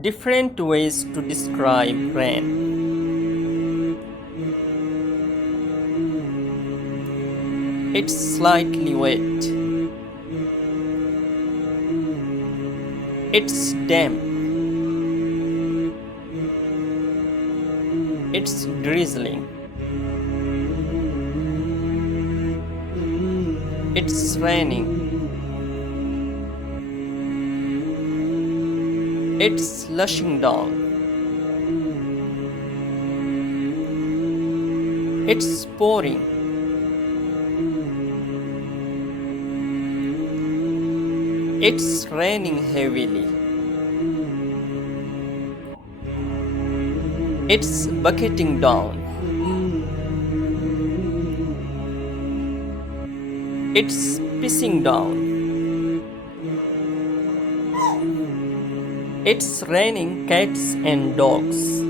Different ways to describe rain. It's slightly wet. It's damp. It's drizzling. It's raining. It's slushing down. It's pouring. It's raining heavily. It's bucketing down. It's pissing down. It's raining cats and dogs.